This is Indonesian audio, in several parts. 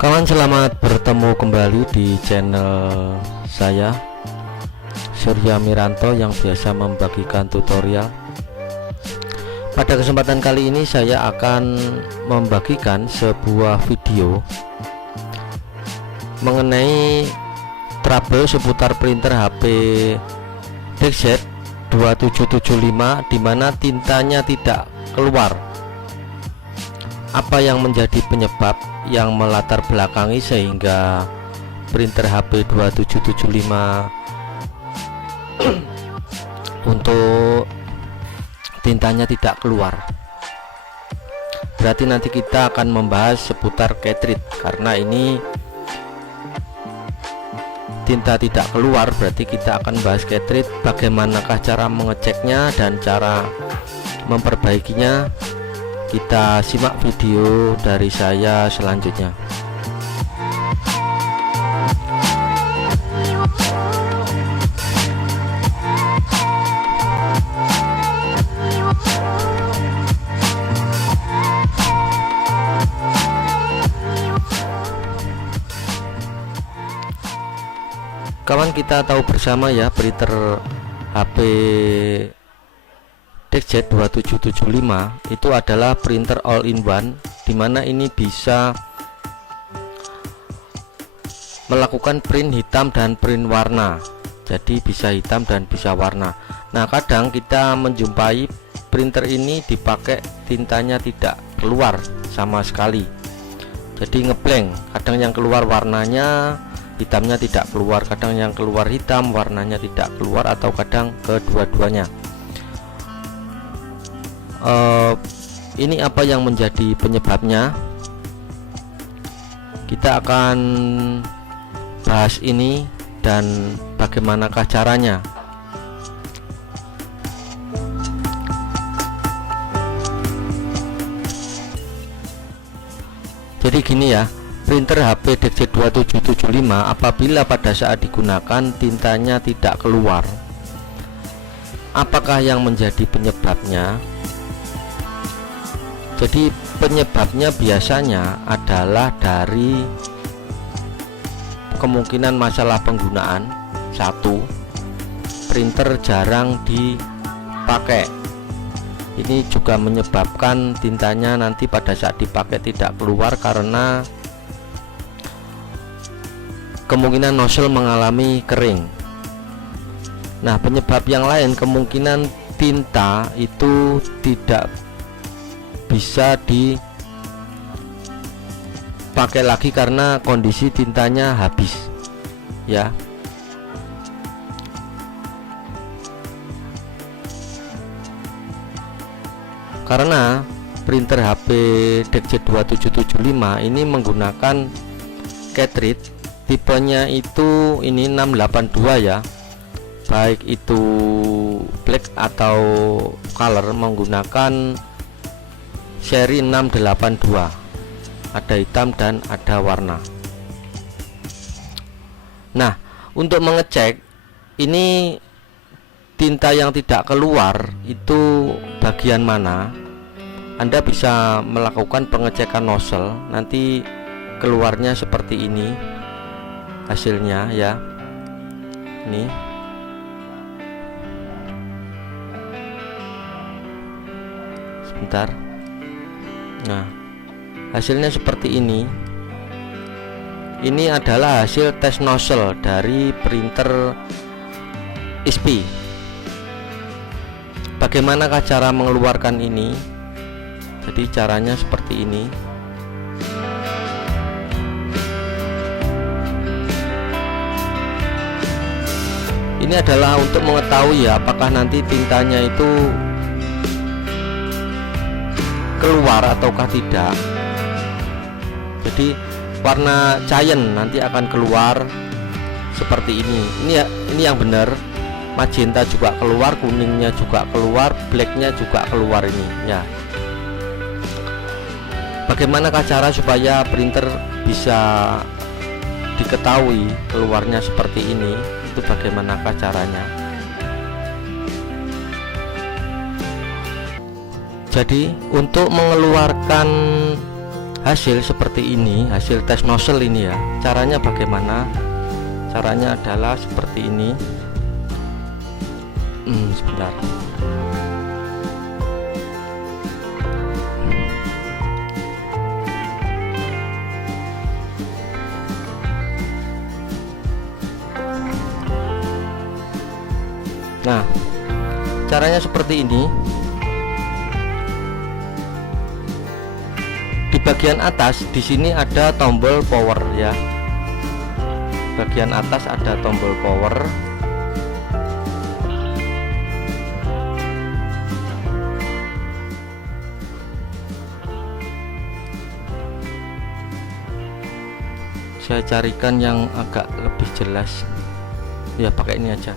Kawan, selamat bertemu kembali di channel saya, Surya Miranto, yang biasa membagikan tutorial. Pada kesempatan kali ini saya akan membagikan sebuah video mengenai trouble seputar printer HP DeckZ 2775 di mana tintanya tidak keluar. Apa yang menjadi penyebab yang melatar belakangi sehingga printer HP 2775 untuk tintanya tidak keluar? Berarti nanti kita akan membahas seputar cartridge, karena ini tinta tidak keluar, berarti kita akan bahas cartridge, bagaimanakah cara mengeceknya dan cara memperbaikinya. Kita simak video dari saya selanjutnya. Kawan, kita tahu bersama ya, printer HP DeckZ 2775 itu adalah printer all-in-one, dimana ini bisa melakukan print hitam dan print warna. Jadi bisa hitam dan bisa warna. Nah, kadang kita menjumpai printer ini dipakai tintanya tidak keluar sama sekali, jadi ngeblank. Kadang yang keluar warnanya, hitamnya tidak keluar, kadang yang keluar hitam, warnanya tidak keluar, atau kadang kedua-duanya. Ini apa yang menjadi penyebabnya? Kita akan bahas ini dan bagaimanakah caranya. Jadi gini ya, printer HP DeckZ 2775 apabila pada saat digunakan tintanya tidak keluar, apakah yang menjadi penyebabnya? Jadi penyebabnya biasanya adalah dari kemungkinan masalah penggunaan. Satu, printer jarang dipakai. Ini juga menyebabkan tintanya nanti pada saat dipakai tidak keluar karena kemungkinan nozzle mengalami kering. Nah, penyebab yang lain kemungkinan tinta itu tidak bisa dipakai lagi karena kondisi tintanya habis ya. Karena printer HP DeckZ 2775 ini menggunakan cartridge tipenya itu ini 682 ya, baik itu black atau color, menggunakan seri 682, ada hitam dan ada warna. Nah, untuk mengecek ini tinta yang tidak keluar itu bagian mana, Anda bisa melakukan pengecekan nozzle. Nanti keluarnya seperti ini hasilnya ya. Ini sebentar. Nah, hasilnya seperti ini. Ini adalah hasil tes nozzle dari printer HP. Bagaimanakah cara mengeluarkan ini? Jadi caranya seperti ini. Ini adalah untuk mengetahui ya, apakah nanti tintanya itu keluar ataukah tidak. Jadi warna cyan nanti akan keluar seperti ini. Ini yang benar. Magenta juga keluar, kuningnya juga keluar, blacknya juga keluar ini ya. Bagaimanakah cara supaya printer bisa diketahui keluarnya seperti ini? Itu bagaimanakah caranya? Jadi untuk mengeluarkan hasil seperti ini, hasil tes nozzle ini ya. Caranya bagaimana? Caranya adalah seperti ini. Sebentar. Nah, caranya seperti ini. Di bagian atas di sini ada tombol power ya. Bagian atas ada tombol power. Saya carikan yang agak lebih jelas. Ya, pakai ini aja.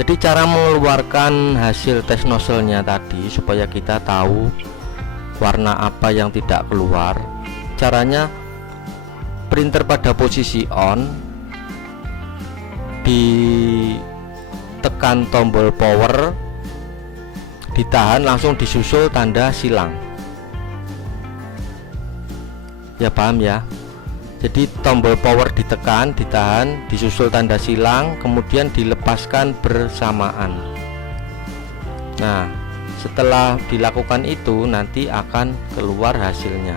Jadi cara mengeluarkan hasil tes nozzle-nya tadi supaya kita tahu warna apa yang tidak keluar. Caranya printer pada posisi on, ditekan tombol power, ditahan, langsung disusul tanda silang. Ya, paham ya? Jadi tombol power ditekan, ditahan, disusul tanda silang, kemudian dilepaskan bersamaan. Nah, setelah dilakukan itu nanti akan keluar hasilnya.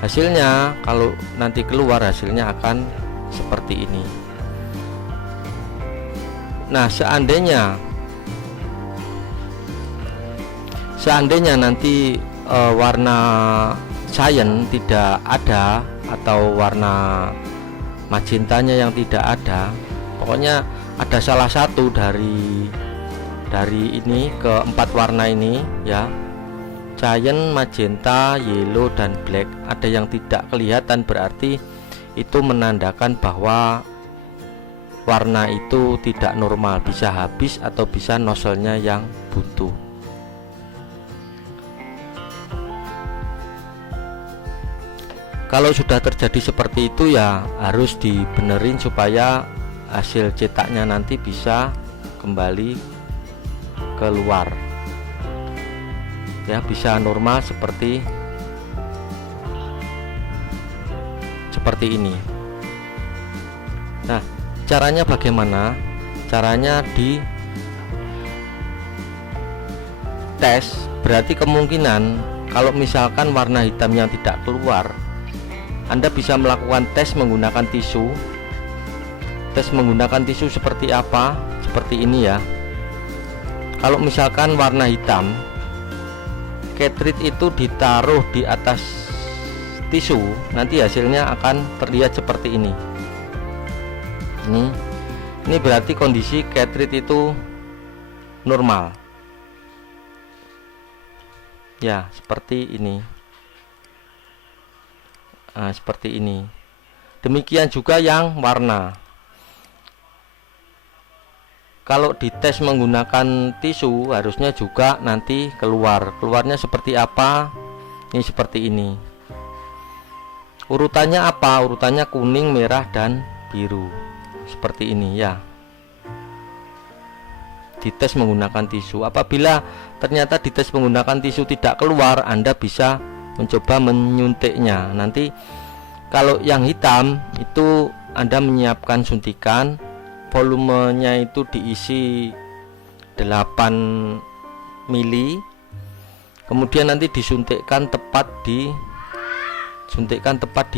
Hasilnya kalau nanti keluar hasilnya akan seperti ini. Nah, seandainya nanti warna cyan tidak ada atau warna magentanya yang tidak ada, pokoknya ada salah satu dari ini keempat warna ini ya, cyan, magenta, yellow dan black, ada yang tidak kelihatan, berarti itu menandakan bahwa warna itu tidak normal, bisa habis atau bisa nozzle-nya yang buntu. Kalau sudah terjadi seperti itu ya harus dibenerin supaya hasil cetaknya nanti bisa kembali keluar ya, bisa normal seperti ini. Nah, caranya bagaimana? Caranya di tes, berarti kemungkinan kalau misalkan warna hitam yang tidak keluar, Anda bisa melakukan tes menggunakan tisu. Tes menggunakan tisu seperti apa? Seperti ini ya. Kalau misalkan warna hitam, cartridge itu ditaruh di atas tisu, nanti hasilnya akan terlihat seperti ini. Ini berarti kondisi cartridge itu normal. Ya, seperti ini. Nah, seperti ini. Demikian juga yang warna. Kalau dites menggunakan tisu harusnya juga nanti keluarnya seperti apa. Ini seperti ini. Urutannya apa? Urutannya kuning, merah dan biru. Seperti ini ya. Dites menggunakan tisu. Apabila ternyata dites menggunakan tisu tidak keluar, Anda bisa mencoba menyuntiknya. Nanti kalau yang hitam itu Anda menyiapkan suntikan, volumenya itu diisi 8 mili, kemudian nanti disuntikkan tepat di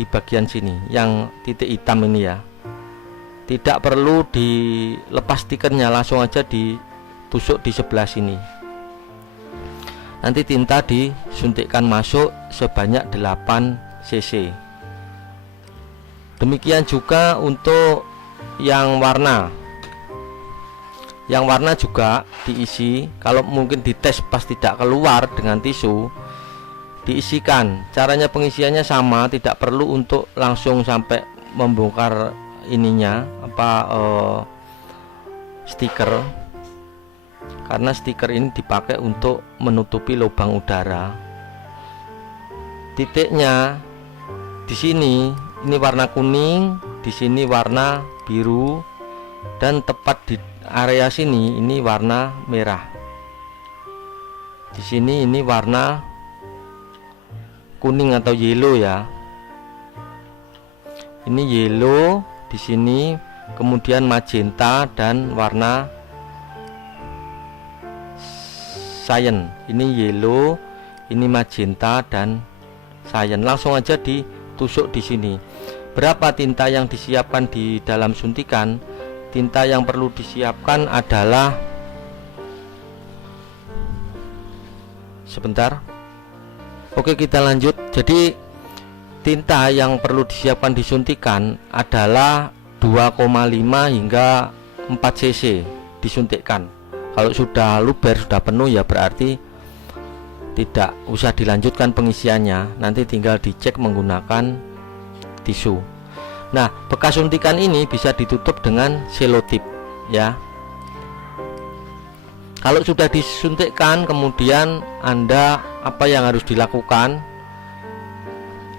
bagian sini yang titik hitam ini ya. Tidak perlu dilepas stikernya, langsung aja ditusuk di sebelah sini. Nanti tinta disuntikkan masuk sebanyak 8 cc. Demikian juga untuk yang warna. Yang warna juga diisi. Kalau mungkin dites pas tidak keluar dengan tisu, diisikan. Caranya pengisiannya sama, tidak perlu untuk langsung sampai membongkar ininya stiker, karena stiker ini dipakai untuk menutupi lubang udara. Titiknya di sini ini warna kuning, di sini warna biru, dan tepat di area sini ini warna merah. Di sini ini warna kuning atau yellow ya. Ini yellow di sini, kemudian magenta dan warna cyan. Ini yellow, ini magenta dan cyan. Langsung aja ditusuk di sini. Berapa tinta yang disiapkan di dalam suntikan? Tinta yang perlu disiapkan adalah, sebentar. Oke, kita lanjut. Jadi tinta yang perlu disiapkan disuntikan adalah 2,5 hingga 4 cc disuntikkan. Kalau sudah luber, sudah penuh ya berarti tidak usah dilanjutkan pengisiannya, nanti tinggal dicek menggunakan tisu. Nah, bekas suntikan ini bisa ditutup dengan selotip ya. Kalau sudah disuntikkan, kemudian Anda apa yang harus dilakukan?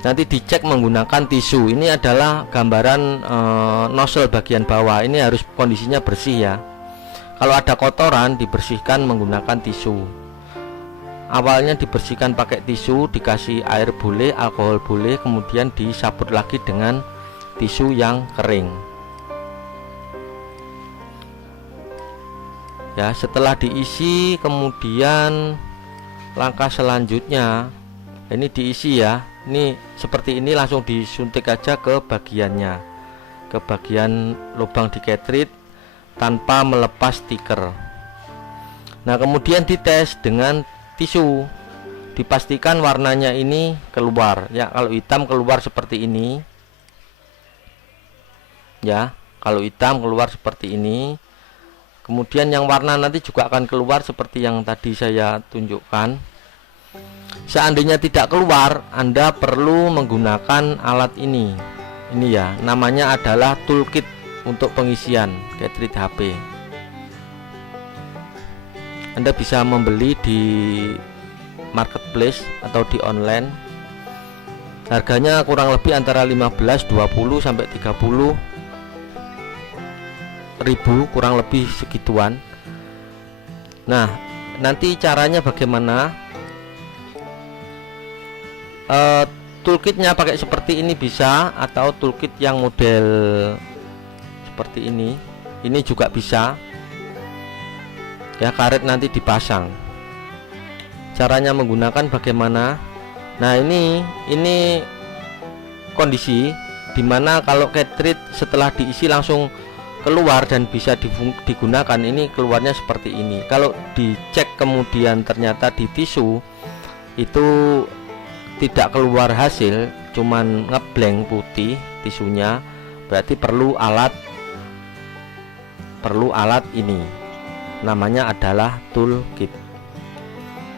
Nanti dicek menggunakan tisu. Ini adalah gambaran nozzle bagian bawah. Ini harus kondisinya bersih ya. Kalau ada kotoran dibersihkan menggunakan tisu. Awalnya dibersihkan pakai tisu, dikasih air boleh, alkohol boleh, kemudian disabut lagi dengan tisu yang kering. Ya, setelah diisi, kemudian langkah selanjutnya ini diisi ya. Ini seperti ini, langsung disuntik aja ke bagiannya, ke bagian lubang di cartridge tanpa melepas stiker. Nah, kemudian dites dengan tisu, dipastikan warnanya ini keluar ya. Kalau hitam keluar seperti ini ya, kalau hitam keluar seperti ini. Kemudian yang warna nanti juga akan keluar seperti yang tadi saya tunjukkan. Seandainya tidak keluar, Anda perlu menggunakan alat ini. Ini ya, namanya adalah toolkit untuk pengisian cartridge HP. Anda bisa membeli di marketplace atau di online. Harganya kurang lebih antara 15, 20 sampai 30 ribu, kurang lebih segituan. Nah, nanti caranya bagaimana? Toolkitnya pakai seperti ini bisa, atau toolkit yang model seperti ini juga bisa ya. Karet nanti dipasang. Caranya menggunakan bagaimana? Nah, ini kondisi dimana kalau cartridge setelah diisi langsung keluar dan bisa digunakan. Ini keluarnya seperti ini. Kalau dicek kemudian ternyata di tisu itu tidak keluar hasil, cuman ngeblank putih tisunya, berarti perlu alat ini, namanya adalah toolkit.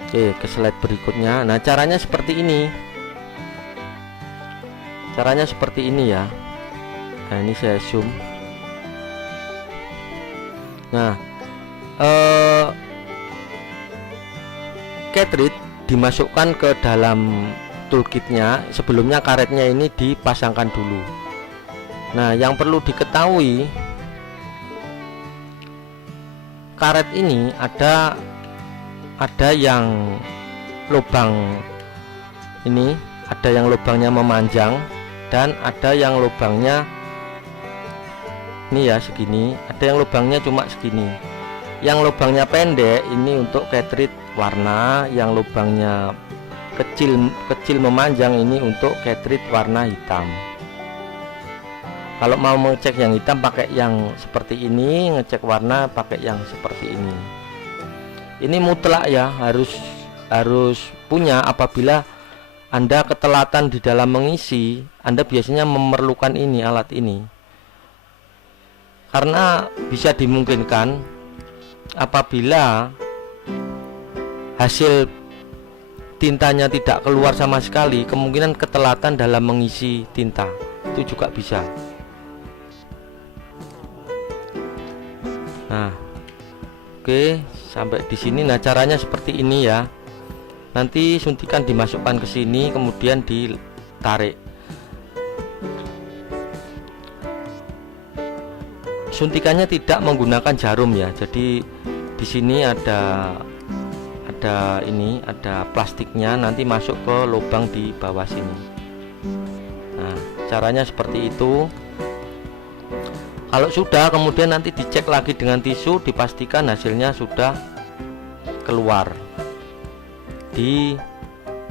Oke, ke slide berikutnya. Nah, caranya seperti ini, ya. Nah, ini saya zoom. Nah, cartridge dimasukkan ke dalam toolkitnya. Sebelumnya karetnya ini dipasangkan dulu. Nah, yang perlu diketahui, karet ini ada yang lubang ini, ada yang lubangnya memanjang dan ada yang lubangnya ini ya segini, ada yang lubangnya cuma segini. Yang lubangnya pendek ini untuk cartridge warna, yang lubangnya kecil memanjang ini untuk cartridge warna hitam. Kalau mau mengecek yang hitam pakai yang seperti ini, ngecek warna pakai yang seperti ini. Ini mutlak ya, harus punya. Apabila Anda ketelatan di dalam mengisi, Anda biasanya memerlukan ini, alat ini. Karena bisa dimungkinkan apabila hasil tintanya tidak keluar sama sekali, kemungkinan ketelatan dalam mengisi tinta itu juga bisa. Nah, oke, sampai di sini. Nah, caranya seperti ini ya. Nanti suntikan dimasukkan ke sini, kemudian ditarik. Suntikannya tidak menggunakan jarum ya. Jadi di sini ada ada ini, ada plastiknya, nanti masuk ke lubang di bawah sini. Nah, caranya seperti itu. Kalau sudah, kemudian nanti dicek lagi dengan tisu, dipastikan hasilnya sudah keluar di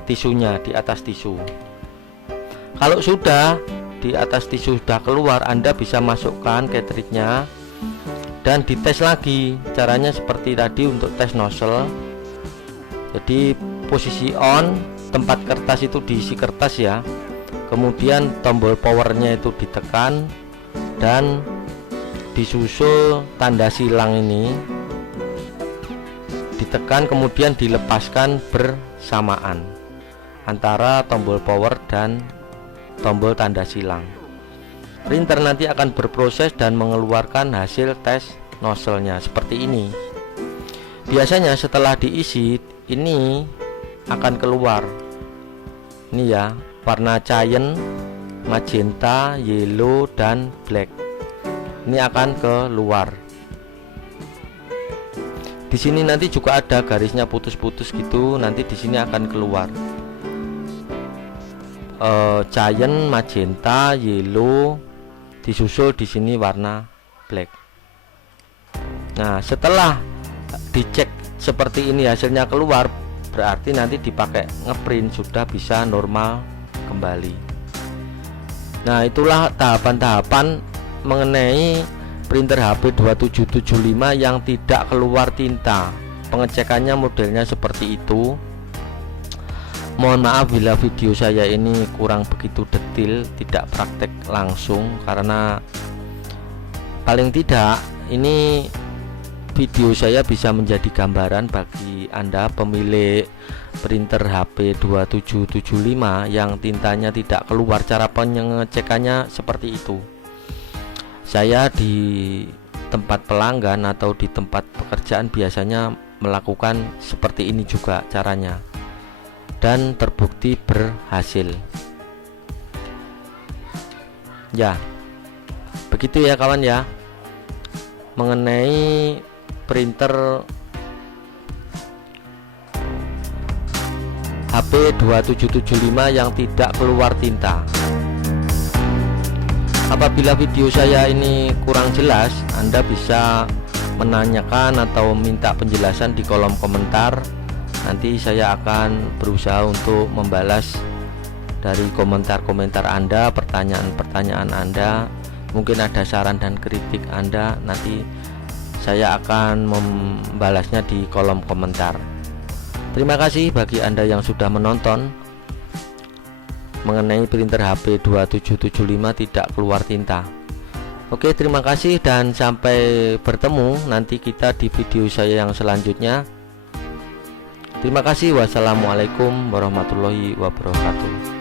tisunya, di atas tisu. Kalau sudah di atas tisu sudah keluar, Anda bisa masukkan cartridge-nya dan dites lagi. Caranya seperti tadi untuk tes nozzle. Jadi posisi on, tempat kertas itu diisi kertas ya, kemudian tombol powernya itu ditekan dan disusul tanda silang ini ditekan, kemudian dilepaskan bersamaan antara tombol power dan tombol tanda silang. Printer nanti akan berproses dan mengeluarkan hasil tes nozzle-nya seperti ini. Biasanya setelah diisi ini akan keluar ini ya, warna cyan, magenta, yellow dan black. Ini akan keluar. Di sini nanti juga ada garisnya putus-putus gitu, nanti di sini akan keluar cyan, magenta, yellow, disusul di sini warna black. Nah, setelah dicek seperti ini hasilnya keluar, berarti nanti dipakai ngeprint sudah bisa normal kembali. Nah, itulah tahapan-tahapan mengenai printer HP 2775 yang tidak keluar tinta. Pengecekannya modelnya seperti itu. Mohon maaf bila video saya ini kurang begitu detail, tidak praktek langsung, karena paling tidak ini video saya bisa menjadi gambaran bagi Anda pemilik printer HP 2775 yang tintanya tidak keluar. Cara pengecekannya seperti itu. Saya di tempat pelanggan atau di tempat pekerjaan biasanya melakukan seperti ini juga caranya, dan terbukti berhasil. Ya, begitu ya kawan ya, mengenai printer HP 2775 yang tidak keluar tinta. Apabila video saya ini kurang jelas, Anda bisa menanyakan atau minta penjelasan di kolom komentar. Nanti saya akan berusaha untuk membalas dari komentar-komentar Anda, pertanyaan-pertanyaan Anda. Mungkin ada saran dan kritik Anda, nanti saya akan membalasnya di kolom komentar. Terima kasih bagi Anda yang sudah menonton mengenai printer HP 2775 tidak keluar tinta. Oke, terima kasih dan sampai bertemu nanti kita di video saya yang selanjutnya. Terima kasih. Wassalamualaikum warahmatullahi wabarakatuh.